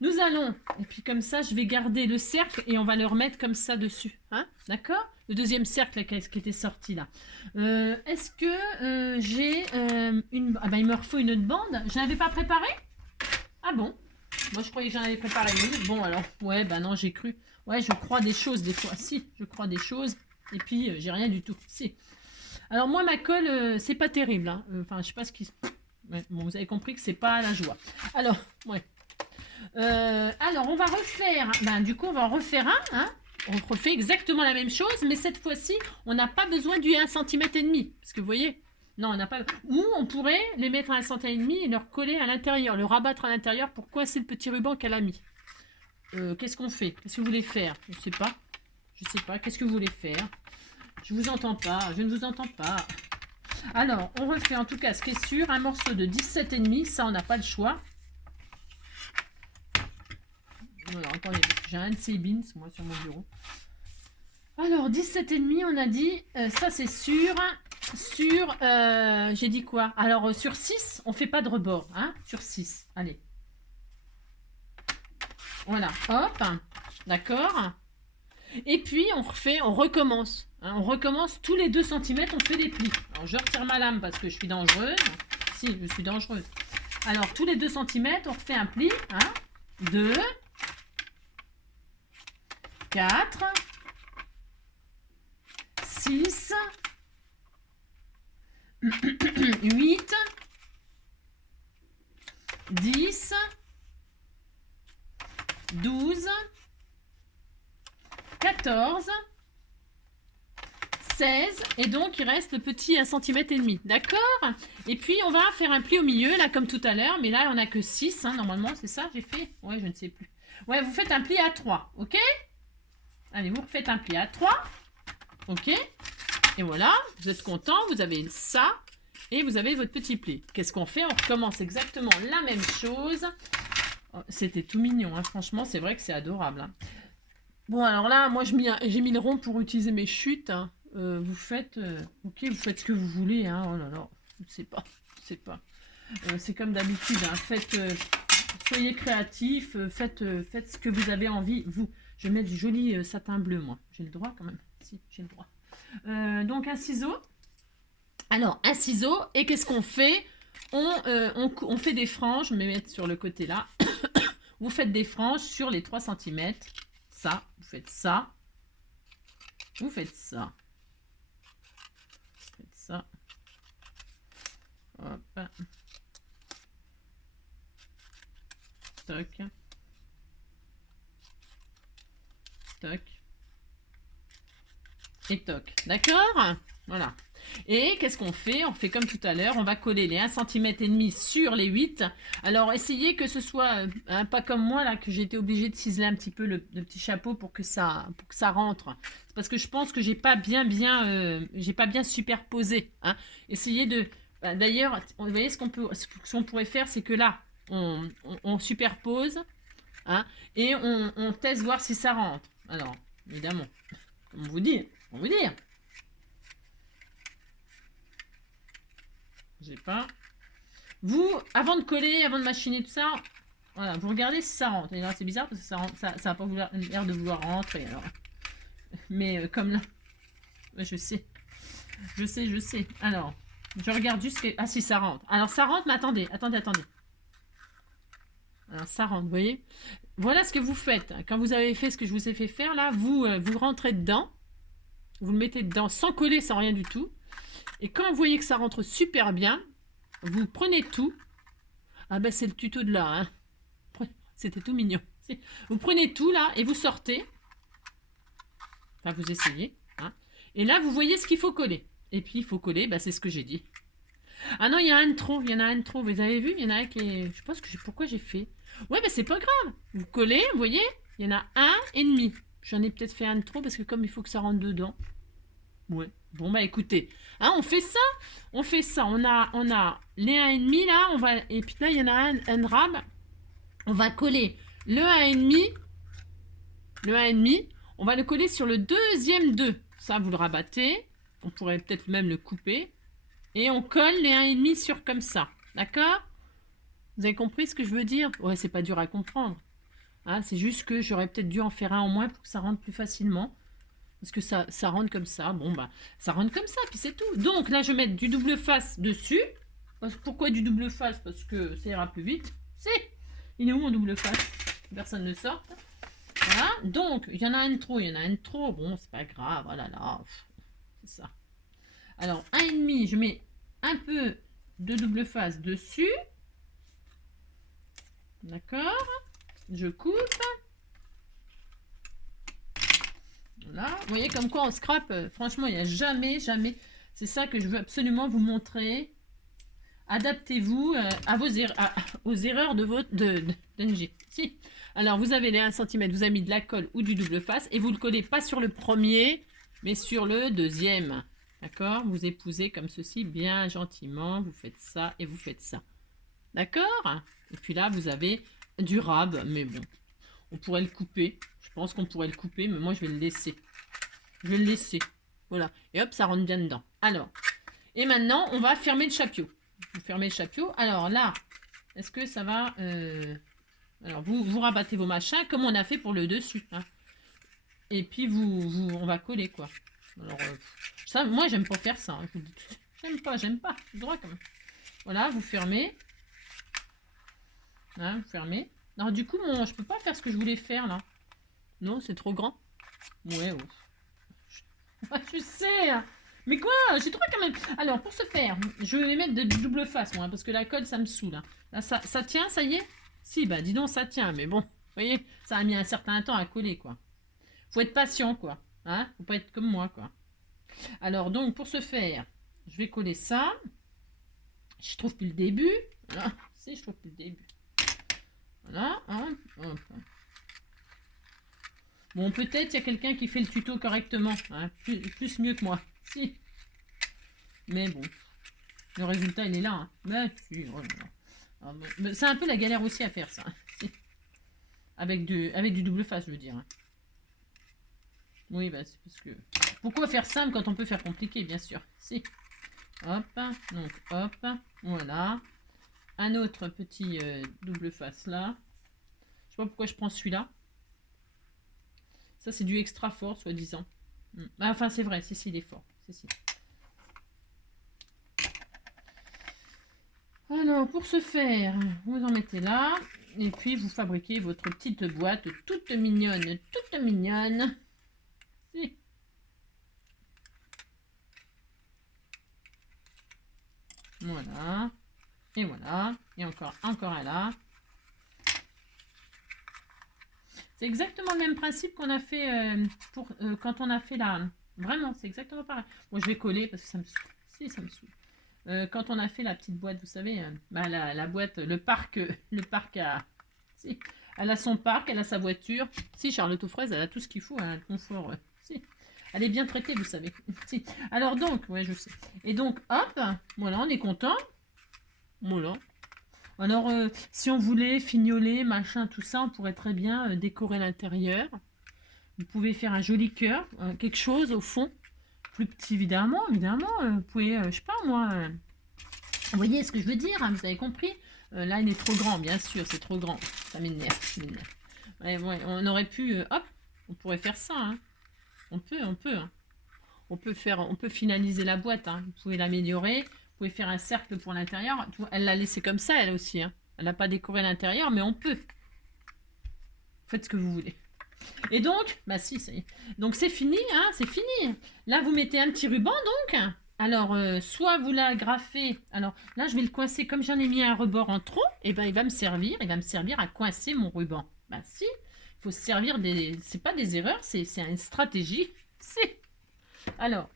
Nous allons... Et puis comme ça, je vais garder le cercle et on va le remettre comme ça dessus. Hein, d'accord? Le deuxième cercle qui était sorti là. Est-ce que j'ai une... Ah ben, il me refaut une autre bande. Je n'avais pas préparé? Ah bon? Moi, je croyais que j'en avais préparé une. Bon, alors, ouais, bah non, j'ai cru. Ouais, je crois des choses des fois. Si, je crois des choses. Et puis, j'ai rien du tout. Si. Alors, moi, ma colle, c'est pas terrible. Hein. Enfin, je sais pas ce qui... Ouais, bon, vous avez compris que c'est pas la joie. Alors, ouais. Alors, on va refaire... Ben, du coup, on va en refaire un. Hein. On refait exactement la même chose. Mais cette fois-ci, on n'a pas besoin du 1,5 cm. Parce que, vous voyez... Non, on n'a pas... Ou on pourrait les mettre à 1,5 cm et leur coller à l'intérieur, le rabattre à l'intérieur pour coincer le petit ruban qu'elle a mis. Qu'est-ce qu'on fait? Qu'est-ce que vous voulez faire? Je ne sais pas. Je sais pas. Qu'est-ce que vous voulez faire? Je vous entends pas. Je ne vous entends pas. Alors, on refait en tout cas ce qui est sûr. Un morceau de 17,5. Ça, on n'a pas le choix. Voilà, attendez, parce que j'ai un de ces bins, moi, sur mon bureau. Alors, 17,5, on a dit. Ça, c'est sûr. Sur, j'ai dit quoi? Alors, sur 6, on fait pas de rebord, hein? Sur 6, allez. Voilà, hop, d'accord. Et puis, on recommence. Hein, on recommence tous les 2 cm, on fait des plis. Alors, je retire ma lame parce que je suis dangereuse. Si, je suis dangereuse. Alors, tous les 2 cm, on refait un pli. 2, 4, 6, 8, 10, 12, 14, 16, et donc il reste le petit 1,5 cm, d'accord? Et puis on va faire un pli au milieu, là comme tout à l'heure, mais là on n'a que 6, hein, normalement, c'est ça j'ai fait? Ouais, je ne sais plus. Ouais, vous faites un pli à 3, ok? Allez, vous refaites un pli à 3, ok? Et voilà, vous êtes content, vous avez ça, et vous avez votre petit pli. Qu'est-ce qu'on fait? On recommence exactement la même chose. Oh, c'était tout mignon, hein. Franchement, c'est vrai que c'est adorable. Hein. Bon, alors là, moi, j'ai mis le rond pour utiliser mes chutes. Hein. Vous faites... ok, vous faites ce que vous voulez. Hein. Oh là là, je ne sais pas. C'est comme d'habitude. Hein. Soyez créatifs. Faites ce que vous avez envie. Vous, je vais mettre du joli satin bleu, moi. J'ai le droit quand même. Si, j'ai le droit. Donc, un ciseau. Alors, un ciseau. Et qu'est-ce qu'on fait? On fait des franges. Je vais mettre sur le côté là. Vous faites des franges sur les 3 cm. Ça, vous faites ça. Vous faites ça. Vous faites ça. Hop. Toc. Toc. Et toc. D'accord? Voilà. Et qu'est-ce qu'on fait? On fait comme tout à l'heure, on va coller les 1,5 cm sur les 8. Alors, essayez que ce soit pas comme moi, là, que j'ai été obligée de ciseler un petit peu le petit chapeau pour que ça rentre. C'est parce que je pense que j'ai pas bien superposé. Hein. Essayez de... D'ailleurs, vous voyez, ce qu'on pourrait faire, c'est que là, on superpose, hein, et on teste voir si ça rentre. Alors, évidemment, comment vous dire? J'ai pas. Vous, avant de coller, avant de machiner tout ça, voilà, vous regardez si ça rentre. Et là, c'est bizarre parce que ça n'a pas l'air de vouloir rentrer. Alors. Mais comme là, je sais. Alors, je regarde juste que... Ah si, ça rentre. Alors, ça rentre, mais attendez. Alors, ça rentre, vous voyez? voilà ce que vous faites. Quand vous avez fait ce que je vous ai fait faire, là, vous rentrez dedans. Vous le mettez dedans sans coller, sans rien du tout. Et quand vous voyez que ça rentre super bien, vous prenez tout. Ah ben c'est le tuto de là. Hein. C'était tout mignon. Vous prenez tout là et vous sortez. Enfin, vous essayez. Hein. Et là, vous voyez ce qu'il faut coller. Et puis, il faut coller, bah, c'est ce que j'ai dit. Ah non, il y a un de trop. Il y en a un de trop. Vous avez vu? Il y en a un qui est... Je pense que pourquoi j'ai fait. Ouais, bah, c'est pas grave. Vous collez, vous voyez? Il y en a un et demi. J'en ai peut-être fait un de trop parce que comme il faut que ça rentre dedans. Ouais. Bon, bah, écoutez. Hein, on fait ça. On fait ça. On a les 1,5 là. On va... Et puis là, il y en a un rab. On va coller le 1,5. Le 1,5. On va le coller sur le deuxième 2. Ça, vous le rabattez. On pourrait peut-être même le couper. Et on colle les 1,5 sur comme ça. D'accord? Vous avez compris ce que je veux dire? Ouais, c'est pas dur à comprendre. Hein, c'est juste que j'aurais peut-être dû en faire un en moins pour que ça rentre plus facilement. Parce que ça rentre comme ça. Bon, bah, ça rentre comme ça, puis c'est tout. Donc là, je vais mettre du double face dessus. Pourquoi du double face? Parce que ça ira plus vite. Il est où mon double face? Personne ne sort. Voilà, donc, il y en a un de trop, il y en a un de trop. Bon, c'est pas grave, voilà, là, c'est ça. Alors, 1,5, je mets un peu de double face dessus. D'accord. Je coupe. Voilà. Vous voyez comme quoi on scrape. Franchement, il n'y a jamais. C'est ça que je veux absolument vous montrer. Adaptez-vous aux erreurs de votre d'NG. Si. Alors, vous avez les 1 cm, vous avez mis de la colle ou du double face et vous le collez pas sur le premier, mais sur le deuxième. D'accord? Vous épousez comme ceci, bien gentiment. Vous faites ça et vous faites ça. D'accord? Et puis là, vous avez du rab, mais bon, on pourrait le couper. Je pense qu'on pourrait le couper, mais moi, je vais le laisser. Je vais le laisser. Voilà. Et hop, ça rentre bien dedans. Alors, et maintenant, on va fermer le chapiot. Vous fermez le chapiot. Alors là, est-ce que ça va... Alors, vous rabattez vos machins comme on a fait pour le dessus. Hein. Et puis, on va coller, quoi. Alors, ça, moi, j'aime pas faire ça. Hein, je vous dis tout. J'aime pas. Droit, quand même. Voilà, vous fermez. Hein, vous fermez. Alors, du coup, je peux pas faire ce que je voulais faire, là. Non, c'est trop grand. Ouais. Je sais. Mais quoi? J'ai trop quand même. Alors, pour ce faire, je vais mettre de double face, moi, parce que la colle, ça me saoule. Hein. Là, ça tient, ça y est? Si, bah, dis donc, ça tient. Mais bon, vous voyez, ça a mis un certain temps à coller, quoi. Faut être patient, quoi. Hein? Faut pas être comme moi, quoi. Alors, donc, pour ce faire, je vais coller ça. Je trouve plus le début. Voilà. Si, je trouve plus le début. Voilà. Hein. Hop. Bon, peut-être il y a quelqu'un qui fait le tuto correctement. Hein. Plus mieux que moi. Si. Mais bon. Le résultat, il est là. Hein. Mais si, oh là là. Bon. C'est un peu la galère aussi à faire, ça. Si. Avec du double face, je veux dire. Hein. Oui, bah, c'est parce que... Pourquoi faire simple quand on peut faire compliqué, bien sûr. Si. Hop. Donc, hop. Voilà. Un autre petit double face, là. Je sais pas pourquoi je prends celui-là. Ça, c'est du extra fort, soi-disant. Enfin, c'est vrai, c'est il est fort. C'est Alors, pour ce faire, vous en mettez là. Et puis, vous fabriquez votre petite boîte toute mignonne. Toute mignonne. Si. Voilà. Et voilà. Et encore un là. C'est exactement le même principe qu'on a fait quand on a fait la... Vraiment, c'est exactement pareil. Moi, je vais coller parce que ça me saoule. Si, ça me saoule. Quand on a fait la petite boîte, vous savez, bah, la boîte, le parc a... Si, elle a son parc, elle a sa voiture. Si, Charlotte aux fraises, elle a tout ce qu'il faut, elle a le confort. Si. Elle est bien traitée, vous savez. Si. Alors donc, ouais, je sais. Et donc, hop, voilà, on est content. Voilà. Alors, si on voulait fignoler, machin, tout ça, on pourrait très bien décorer l'intérieur. Vous pouvez faire un joli cœur, quelque chose au fond, plus petit évidemment. Vous pouvez, je sais pas moi, vous voyez ce que je veux dire, hein, vous avez compris. Là, il est trop grand, bien sûr, c'est trop grand. Ça m'énerve. Ouais, on aurait pu, hop, on pourrait faire ça. Hein. On peut. Hein. On peut finaliser la boîte. Hein. Vous pouvez l'améliorer. Vous pouvez faire un cercle pour l'intérieur. Elle l'a laissé comme ça, elle aussi. Hein. Elle n'a pas décoré l'intérieur, mais on peut. faites ce que vous voulez. Et donc, bah si, donc c'est fini, hein, c'est fini. Là, vous mettez un petit ruban, donc. Alors, soit vous l'agrafez. Alors, là, je vais le coincer. Comme j'en ai mis un rebord en trop, et ben, il va me servir à coincer mon ruban. Bah si, il faut se servir des... C'est pas des erreurs, c'est une stratégie. C'est... Alors,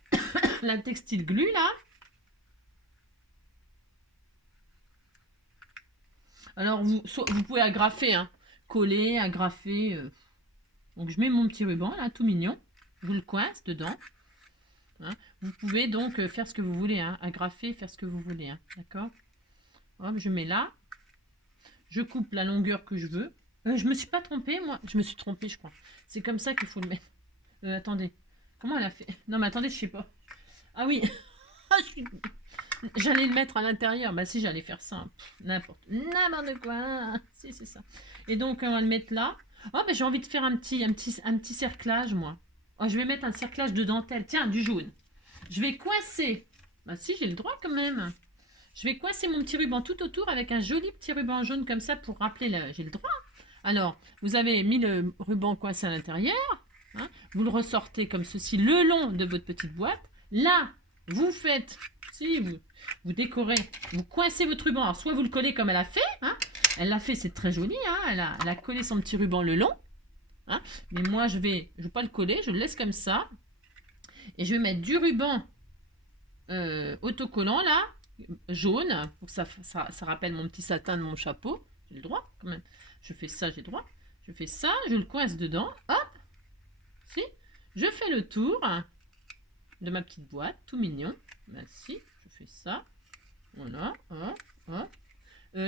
la textile glue, là. Alors, vous pouvez agrafer, hein. Coller, agrafer... Donc, je mets mon petit ruban, là, tout mignon. Je le coince dedans. Hein. Vous pouvez donc faire ce que vous voulez, hein. Agrafer, faire ce que vous voulez, hein. D'accord. Hop, je mets là. Je coupe la longueur que je veux. Je me suis pas trompée, moi. Je me suis trompée, je crois. C'est comme ça qu'il faut le mettre. Attendez. Comment elle a fait? Non, mais attendez, je sais pas. Ah oui. J'allais le mettre à l'intérieur. Bah si, j'allais faire ça. N'importe quoi. Si, c'est ça. Et donc, on va le mettre là. Oh, bah j'ai envie de faire un petit cerclage, moi. Oh, je vais mettre un cerclage de dentelle. Tiens, du jaune. Je vais coincer. Bah si, j'ai le droit quand même. Je vais coincer mon petit ruban tout autour avec un joli petit ruban jaune comme ça pour rappeler j'ai le droit. Alors, vous avez mis le ruban coincé à l'intérieur. Hein, vous le ressortez comme ceci le long de votre petite boîte. Là, vous faites, si vous décorez, vous coincez votre ruban. Alors, soit vous le collez comme elle a fait. Hein, elle l'a fait, c'est très joli. Hein, elle a collé son petit ruban le long. Hein, mais moi, je vais pas le coller. Je le laisse comme ça. Et je vais mettre du ruban autocollant là, jaune, pour que ça rappelle mon petit satin de mon chapeau. J'ai le droit quand même. Je fais ça, j'ai le droit. Je fais ça, je le coince dedans. Hop. Si. Je fais le tour de ma petite boîte, tout mignon. Merci. Je fais ça. Voilà. Hop, hop.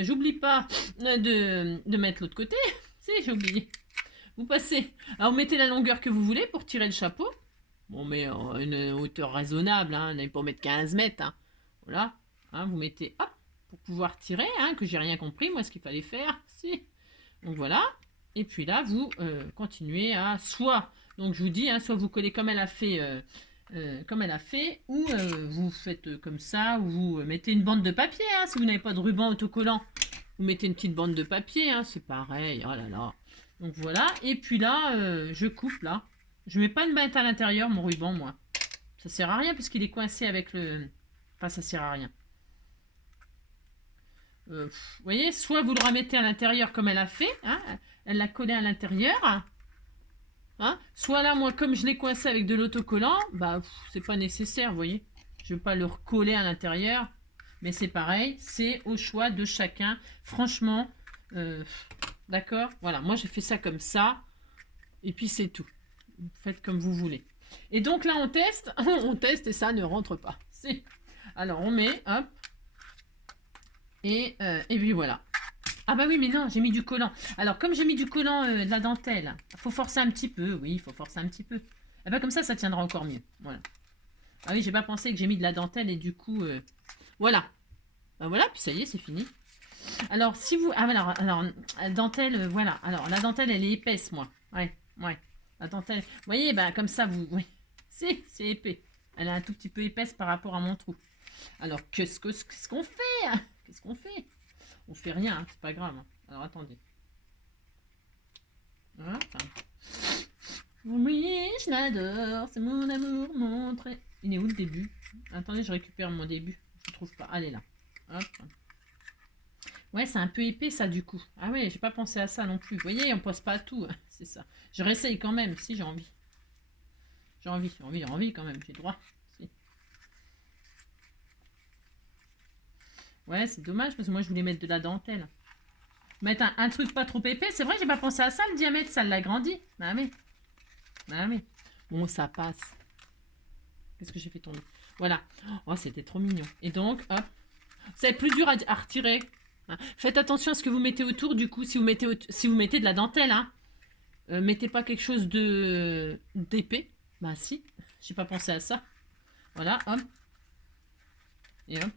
J'oublie pas de mettre l'autre côté. Si, j'ai oublié. Vous passez. Alors, vous mettez la longueur que vous voulez pour tirer le chapeau. Bon, mais une hauteur raisonnable, hein, n'allez pas mettre 15 mètres. Hein. Voilà, hein, vous mettez, hop, pour pouvoir tirer, hein, que j'ai rien compris, moi, ce qu'il fallait faire. Si. Donc voilà, et puis là, vous continuez à soit, donc je vous dis, hein, soit vous collez comme elle a fait, ou vous faites comme ça, ou vous mettez une bande de papier, hein, si vous n'avez pas de ruban autocollant, vous mettez une petite bande de papier, hein, c'est pareil, oh là là. Donc voilà, et puis là, je coupe là. Je mets pas une bête à l'intérieur, mon ruban, moi. Ça sert à rien parce qu'il est coincé avec le... Enfin, ça sert à rien. Vous voyez, soit vous le remettez à l'intérieur comme elle a fait. Hein, elle l'a collé à l'intérieur. Hein, soit là, moi, comme je l'ai coincé avec de l'autocollant, bah, c'est pas nécessaire, vous voyez. Je vais pas le recoller à l'intérieur. Mais c'est pareil, c'est au choix de chacun. Franchement, d'accord. Voilà, moi, j'ai fait ça comme ça. Et puis, c'est tout. Vous faites comme vous voulez. Et donc là, on teste. On teste et ça ne rentre pas. Alors, on met, hop. Et puis voilà. Ah bah oui, mais non, j'ai mis du collant. Alors, comme j'ai mis du collant de la dentelle, il faut forcer un petit peu. Oui, il faut forcer un petit peu. Et bah comme ça tiendra encore mieux. Voilà. Ah oui, j'ai pas pensé que j'ai mis de la dentelle et du coup... voilà. Ben voilà, puis ça y est, c'est fini. Alors, si vous... Ah, alors dentelle, voilà. Alors, la dentelle, elle est épaisse, moi. Ouais. La dentelle. Vous voyez, bah, comme ça, vous... Oui. C'est épais. Elle est un tout petit peu épaisse par rapport à mon trou. Alors, qu'est-ce qu'on fait hein? Qu'est-ce qu'on fait? On fait rien, hein, c'est pas grave. Hein. Alors, attendez. Voilà. Oui, je l'adore. C'est mon amour montré. Il est où le début? Attendez, je récupère mon début. Je ne trouve pas. Allez, là. Hop. Ouais, c'est un peu épais, ça, du coup. Ah ouais, j'ai pas pensé à ça non plus. Vous voyez, on pense pas à tout. C'est ça. Je réessaye quand même, si j'ai envie. J'ai envie quand même. J'ai le droit. Si. Ouais, c'est dommage, parce que moi, je voulais mettre de la dentelle. Mettre un truc pas trop épais. C'est vrai, j'ai pas pensé à ça. Le diamètre, ça l'agrandit. Bah oui. Bah oui. Bon, ça passe. Qu'est-ce que j'ai fait tomber? Voilà. Oh, c'était trop mignon. Et donc, hop. C'est plus dur à retirer. Hein. Faites attention à ce que vous mettez autour, du coup, si vous mettez de la dentelle, hein. Mettez pas quelque chose d'épais. Bah si, j'ai pas pensé à ça. Voilà, hop. Et hop,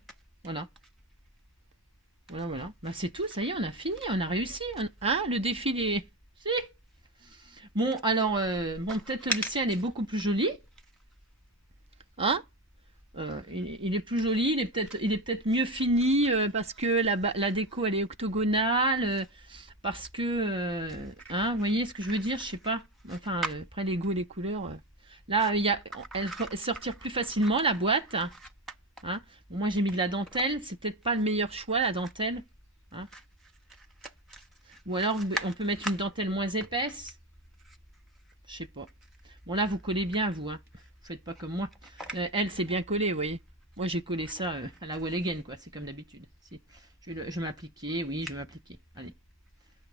voilà. Voilà. Bah c'est tout, ça y est, on a fini, on a réussi. Hein, le défi est... Si. Bon, alors, peut-être le sien est beaucoup plus joli. Hein? Il est plus joli, il est peut-être mieux fini parce que la déco elle est octogonale. Parce que, hein, vous voyez ce que je veux dire? Je sais pas. Enfin, après les goûts et les couleurs. Là, elle sortir plus facilement, la boîte. Hein. Bon, moi, j'ai mis de la dentelle. C'est peut-être pas le meilleur choix, la dentelle. Hein. Ou alors, on peut mettre une dentelle moins épaisse. Je sais pas. Bon, là, vous collez bien, vous. Hein. Vous faites pas comme moi. Elle, c'est bien collé, vous voyez. Moi, j'ai collé ça à la wall again, quoi. C'est comme d'habitude. Si. Je vais m'appliquer. Oui, je vais m'appliquer. Allez.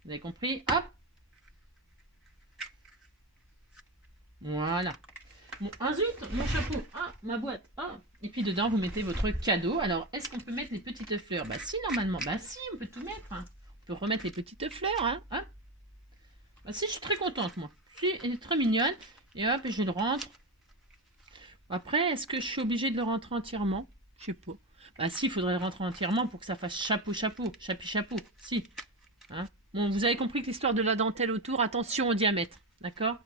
Vous avez compris? Hop! Voilà. Bon, ah zut, mon chapeau. Ah, ma boîte. Ah. Et puis dedans, vous mettez votre cadeau. Alors, est-ce qu'on peut mettre les petites fleurs? Bah si, normalement. Bah si, on peut tout mettre. Hein. On peut remettre les petites fleurs. Hein. Bah si, je suis très contente, moi. Si, elle est très mignonne. Et hop, je le rentre. Après, est-ce que je suis obligée de le rentrer entièrement? Je sais pas. Bah si, il faudrait le rentrer entièrement pour que ça fasse chapeau. Chapi-chapeau. Si. Hein. Bon, vous avez compris que l'histoire de la dentelle autour, attention au diamètre. D'accord?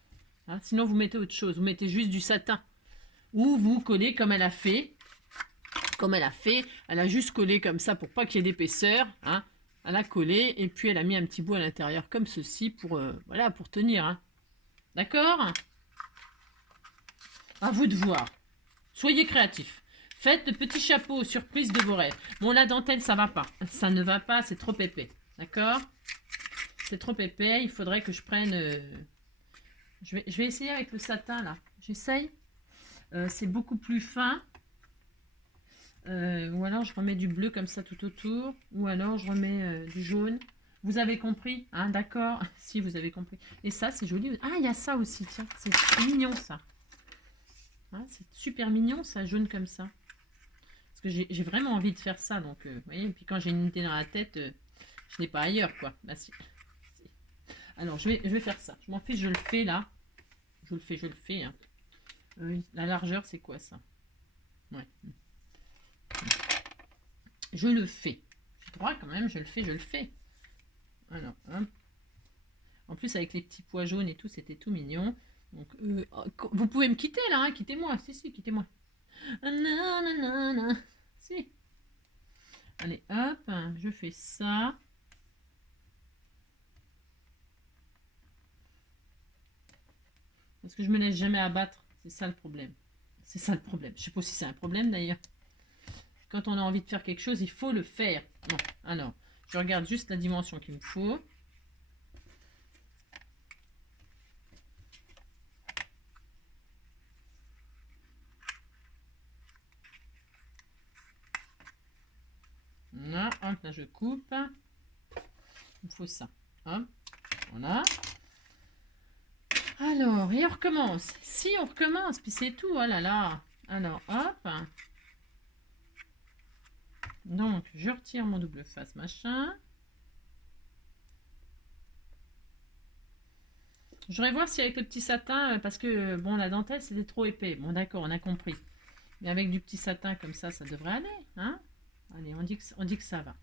Hein, sinon, vous mettez autre chose. Vous mettez juste du satin. Ou vous collez comme elle a fait. Comme elle a fait. Elle a juste collé comme ça pour pas qu'il y ait d'épaisseur. Hein. Elle a collé et puis elle a mis un petit bout à l'intérieur comme ceci pour, voilà, pour tenir. Hein. D'accord? À vous de voir. Soyez créatifs. Faites de petits chapeaux surprise de vos rêves. Bon, la dentelle, ça va pas. Ça ne va pas, c'est trop épais. D'accord? C'est trop épais. Il faudrait que je prenne... Je vais essayer avec le satin, là. J'essaye. C'est beaucoup plus fin. Ou alors, je remets du bleu comme ça tout autour. Ou alors, je remets du jaune. Vous avez compris, hein? D'accord? Si, vous avez compris. Et ça, c'est joli. Ah, il y a ça aussi, tiens. C'est mignon, ça. Hein, c'est super mignon, ça, jaune comme ça. Parce que j'ai vraiment envie de faire ça. Donc, vous voyez, et puis quand j'ai une idée dans la tête, je n'ai pas ailleurs, quoi. Bah, si. Alors, je vais faire ça. Je m'en fiche, je le fais, là. Je le fais. Hein. La largeur, c'est quoi, ça? Ouais. Je le fais. J'ai droit, quand même, je le fais. Alors, hop. En plus, avec les petits pois jaunes et tout, c'était tout mignon. Donc, vous pouvez me quitter, là, hein. Quittez-moi. Si, quittez-moi. Si. Allez, hop. Je fais ça. Parce que je me laisse jamais abattre. C'est ça le problème. C'est ça le problème. Je sais pas si c'est un problème d'ailleurs. Quand on a envie de faire quelque chose, il faut le faire. Bon, alors, je regarde juste la dimension qu'il me faut. Voilà, hop, là je coupe. Il me faut ça. Hop, voilà. Alors, et on recommence. Si, on recommence, puis c'est tout. Oh là là. Alors, hop. Donc, je retire mon double face, machin. Je voudrais voir si avec le petit satin, parce que, bon, la dentelle, c'était trop épais. Bon, d'accord, on a compris. Mais avec du petit satin comme ça devrait aller. Hein? Allez, on dit que ça va.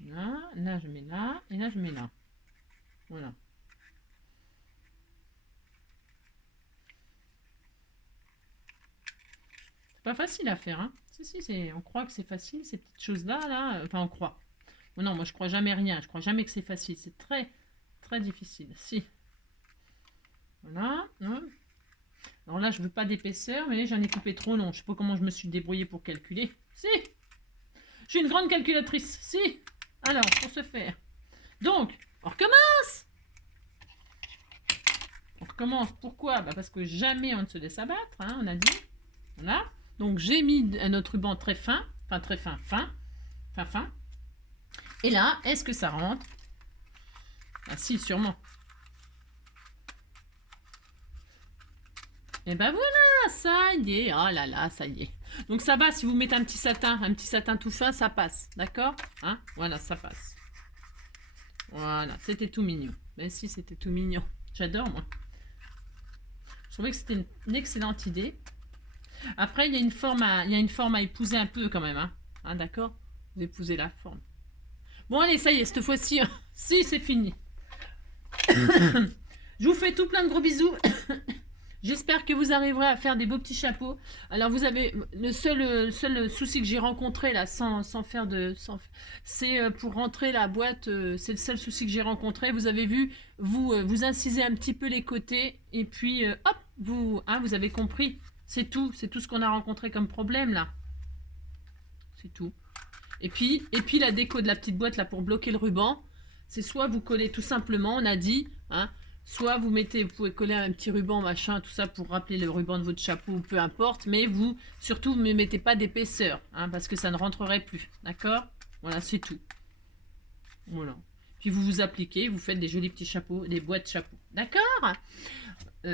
Là, je mets là, et là, je mets là. Voilà. C'est pas facile à faire, hein. Si, on croit que c'est facile, ces petites choses-là, là. Enfin, on croit. Non, moi, je crois jamais rien. Je crois jamais que c'est facile. C'est très, très difficile. Si. Voilà. Alors là, je veux pas d'épaisseur, mais j'en ai coupé trop long. Je sais pas comment je me suis débrouillée pour calculer. Si. Je suis une grande calculatrice. Si. Alors, pour ce faire. Donc, on recommence. On recommence. Pourquoi? Bah parce que jamais on ne se laisse abattre, hein, on a dit. Voilà. Donc, j'ai mis notre ruban très fin. Enfin, très fin. Fin. Et là, est-ce que ça rentre? Ah si, sûrement. Et ben voilà, ça y est. Oh là là, ça y est. Donc ça va, si vous mettez un petit satin tout fin, ça passe. D'accord? Hein? Voilà, ça passe. Voilà, c'était tout mignon. Ben si, c'était tout mignon. J'adore, moi. Je trouvais que c'était une excellente idée. Après, il y a une forme à épouser un peu quand même. Hein, d'accord? Vous épousez la forme. Bon, allez, ça y est, cette fois-ci, si, c'est fini. Je vous fais tout plein de gros bisous. J'espère que vous arriverez à faire des beaux petits chapeaux. Alors vous avez le seul souci que j'ai rencontré là, sans faire de, c'est pour rentrer la boîte. C'est le seul souci que j'ai rencontré. Vous avez vu, vous incisez un petit peu les côtés et puis hop, vous avez compris. C'est tout ce qu'on a rencontré comme problème là. C'est tout. Et puis la déco de la petite boîte là pour bloquer le ruban, c'est soit vous collez tout simplement, on a dit, hein. Soit vous pouvez coller un petit ruban, machin, tout ça pour rappeler le ruban de votre chapeau, peu importe. Mais surtout, ne mettez pas d'épaisseur, hein, parce que ça ne rentrerait plus. D'accord? Voilà, c'est tout. Voilà. Puis vous appliquez, vous faites des jolis petits chapeaux, des boîtes chapeaux. D'accord?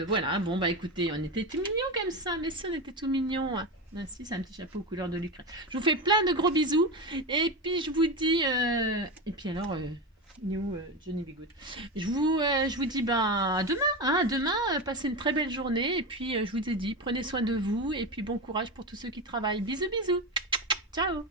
Voilà, bon, bah écoutez, on était tout mignons comme ça. Mais si, on était tout mignons. Hein. Merci, c'est un petit chapeau aux couleurs de l'Ukraine. Je vous fais plein de gros bisous. Et puis, je vous dis... Et puis alors... New Johnny B. Good. Je vous dis à demain. Hein, demain, passez une très belle journée. Et puis, je vous ai dit, prenez soin de vous. Et puis, bon courage pour tous ceux qui travaillent. Bisous, bisous. Ciao.